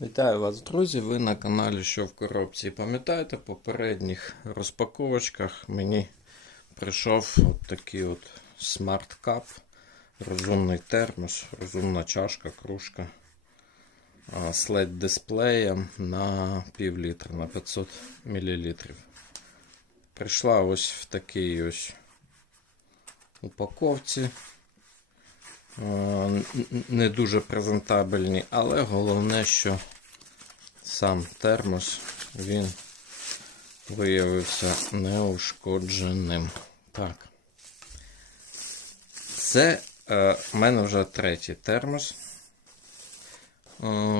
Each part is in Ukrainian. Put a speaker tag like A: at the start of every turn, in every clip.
A: Вітаю вас, друзі! Ви на каналі Що в коробці. Пам'ятаєте, в попередніх розпаковочках мені прийшов от такий от Cup, розумний термос, розумна чашка, кружка з LED дисплеєм на пів літра, на 500 мл. Прийшла ось в такій ось упаковці. Е, не дуже презентабельні, але головне, що сам термос він виявився неушкодженим. Так. Це е, в мене вже третій термос е,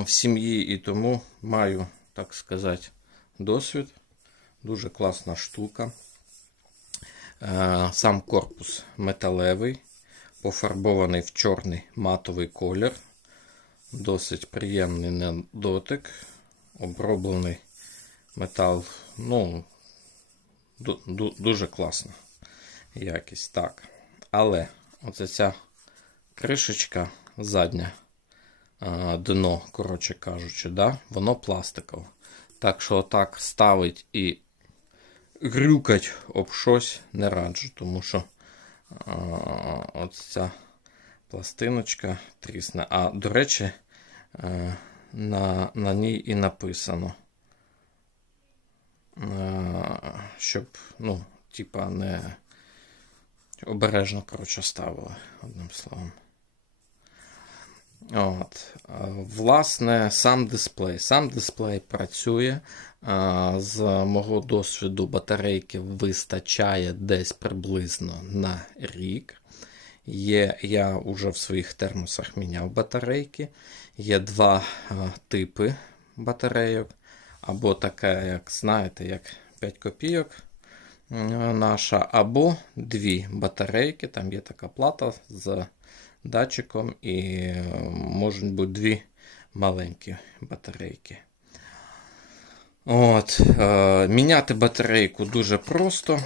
A: в сім'ї, і тому маю, так сказати, досвід. Дуже класна штука. Е, сам корпус металевий пофарбований в чорний матовий колір. Досить приємний на дотик. Оброблений метал. Ну, ду- ду- дуже класна якість. Так. Але оце ця кришечка задня, дно, коротше кажучи, да, воно пластикове. Так що отак ставить і грюкать об щось не раджу, тому що от ця пластиночка трісне. А, до речі, е, на, на ній і написано, е, щоб, ну, типа, не обережно, коротше, ставили, одним словом. От. е, Власне, сам дисплей. Сам дисплей працює. Е, З мого досвіду батарейки вистачає десь приблизно на рік. Є, я вже в своїх термосах міняв батарейки. Є два е, типи батарейок. Або така, як знаєте, як 5 копійок наша, або дві батарейки. Там є така плата з датчиком, і е, можуть бути дві маленькі батарейки. От, е, міняти батарейку дуже просто.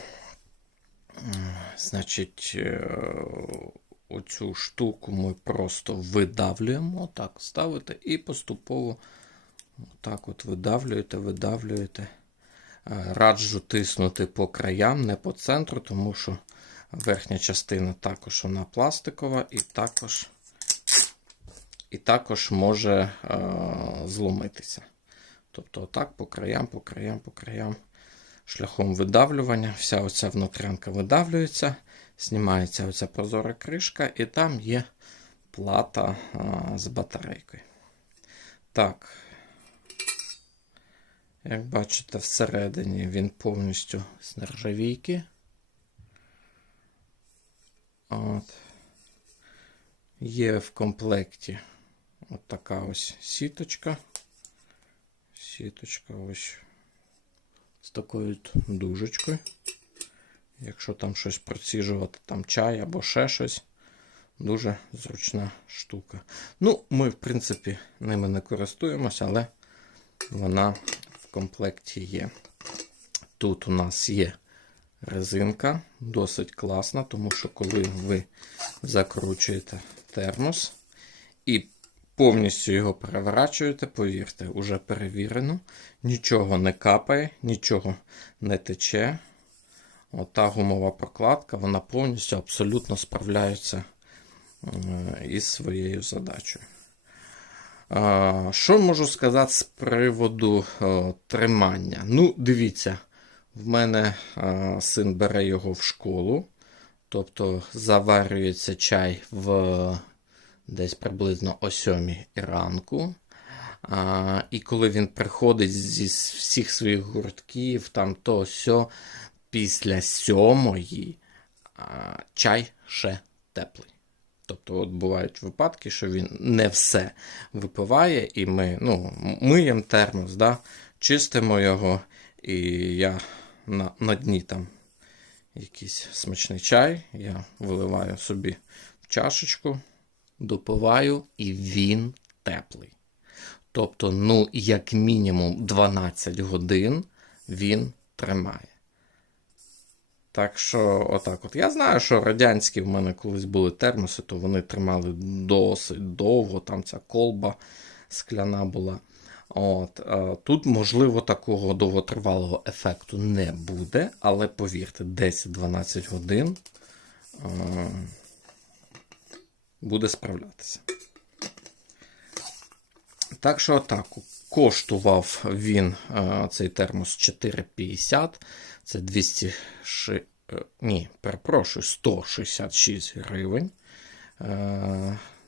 A: Значить, е, оцю штуку ми просто видавлюємо, так, ставите, і поступово так от видавлюєте, видавлюєте. Е, Раджу тиснути по краям, не по центру, тому що верхня частина також вона пластикова і також, і також може е, зломитися. Тобто, отак по краям, по краям, по краям, шляхом видавлювання. Вся оця внутрянка видавлюється, знімається оця прозора кришка, і там є плата а, з батарейкою. Так. Як бачите, всередині він повністю з нержавійки. От. Є в комплекті от така ось сіточка. Сіточка ось з такою дужечкою. Якщо там щось проціжувати, там чай або ще щось. Дуже зручна штука. Ну, ми, в принципі, ними не користуємося, але вона в комплекті є. Тут у нас є резинка, досить класна, тому що коли ви закручуєте термос і повністю його переворачуєте, повірте, уже перевірено, нічого не капає, нічого не тече. Ота гумова прокладка, вона повністю абсолютно справляється е, із своєю задачею. Що можу сказати з приводу е, тримання? Ну, дивіться, в мене е, син бере його в школу, тобто заварюється чай в десь приблизно о 7 ранку. А, і коли він приходить зі всіх своїх гуртків, там то сьо, після сьомої а, чай ще теплий. Тобто, от бувають випадки, що він не все випиває, і ми ну, миємо термос, да, чистимо його, і я на, на дні там якийсь смачний чай, я виливаю собі в чашечку, допиваю, і він теплий. Тобто, ну, як мінімум 12 годин він тримає. Так що, отак от. Я знаю, що радянські в мене колись були термоси, то вони тримали досить довго, там ця колба скляна була. От, е, тут, можливо, такого довготривалого ефекту не буде, але повірте, 10-12 годин е, буде справлятися. Так що так, коштував він е, цей термос 4,50. Це 200, е, ні, перепрошую, 166 гривень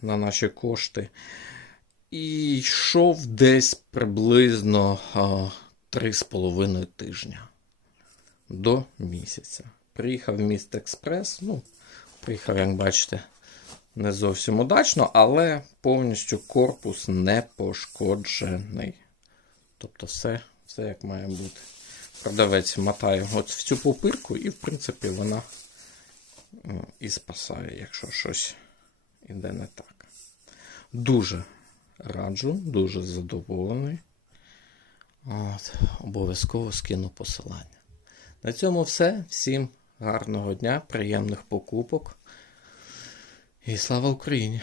A: на наші кошти. І йшов десь приблизно е, 3,5 тижня до місяця. Приїхав в міст Експрес. Ну, приїхав, як бачите, не зовсім удачно, але повністю корпус не пошкоджений. Тобто все, все як має бути. Продавець мотає от в цю пупирку, і, в принципі, вона і спасає, якщо щось іде не так. Дуже раджу, дуже задоволений. От, обов'язково скину посилання. На цьому все. Всім гарного дня, приємних покупок. І слава Україні!